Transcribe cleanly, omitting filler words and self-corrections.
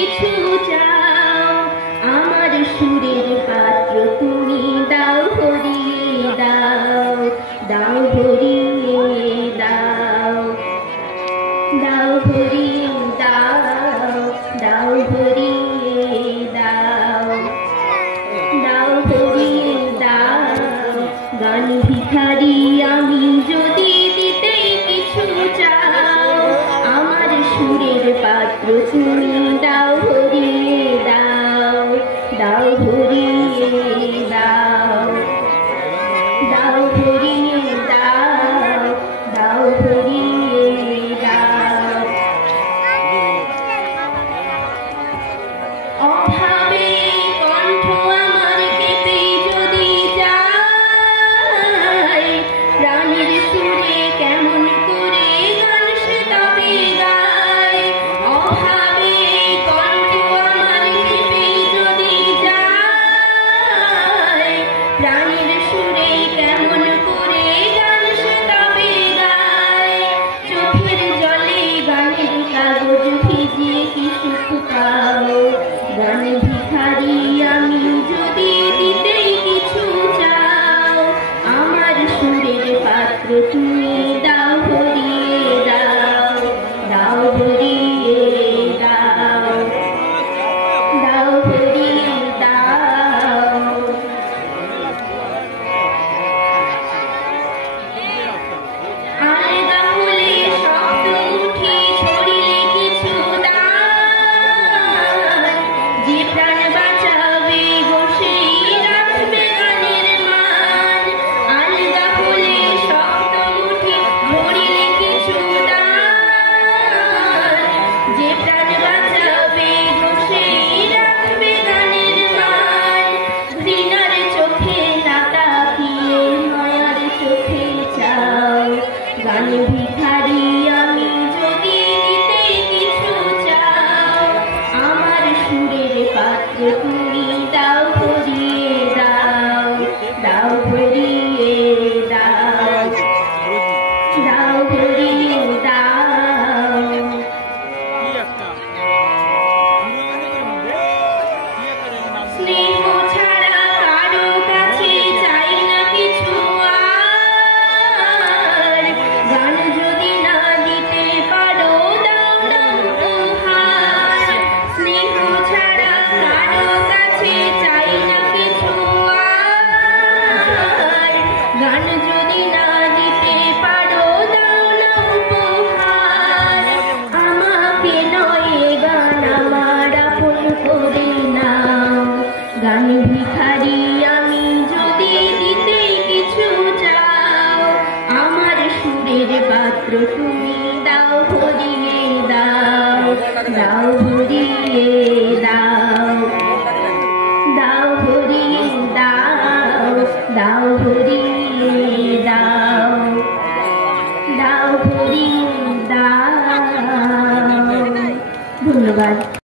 কিছু চাও, আমার সুরের পাত্র তুমি দাও ভরিয়ে দাও, দাও ভরিয়ে দাও, দাও ভরিয়ে দাও, দাও ভরিয়ে দাও, দাও ভরিয়ে দাও। গান ভিখারি আমি যদি দিতে কিছু চাও, আমার সুরের পাত্র তুমি দাও ভরিয়ে দাও, দাও ভরিয়ে দাও, দাও ভরিয়ে দাও, দাও ভরিয়ে দাও। অভাবে কণ্ঠ আমার কেঁপে যদি যায়, প্রাণের সুরে কেমন করে গান সে তবে গায়। অভাবে কণ্ঠ আমার কেঁপে যদি যায়, প্রাণের সুরে কেমন করে গান সে তবে গায়। চোখের জলে গানের কাগজ ভিজিয়ে কি সুখ পাও, গান ভিখারি আমি যদি দিতে কিছু চাও, আমার সুরের পাত্র তুমি দাও ভরিয়ে দাও, দাও ভরিয়ে দাও, দাও ভরিয়ে দাও। আলগা ফুলে শব্দ উঠে ছড়িয়ে কিছু দান, যে প্রাণ বাঁচাবে বসেই রাখবে গানের মান। আলগা ফুলে শব্দ উঠে ছড়িয়ে কিছু দান, যে প্রাণ বাঁচাবে বসেই রাখবে গানের মান। ঘৃণার চোখে না তাকিয়ে মায়ার চোখে চাও, গান ভিখারি আমি যদি দিতে কিছু চাও, আমার সুরের পাত্র তুমি দাও ভরিয়ে দাও, দাও ভরিয়ে দাও, দাও ভরিয়ে দাও। স্নেহ ছাড়া কারো কাছে চাই না কিছু আর, গান যদি না দিতে পারো দাও না উপহার। স্নেহ ছাড়া কারো কাছে চাই না কিছু আর, গান যদি না দিতে পারো দাও না উপহার। আমাকে নয় গান আমার আপন করে নাও, গান ভিখারি আমি যদি দিতে কিছু চাও, আমার সুরের পাত্র তুমি দাও ভরিয়ে দাও, দাও ভরিয়ে দাও, দাও ভরিয়ে দাও, দাও ভরিয়ে দাও, দাও ভরিয়ে দাও। ধন্যবাদ।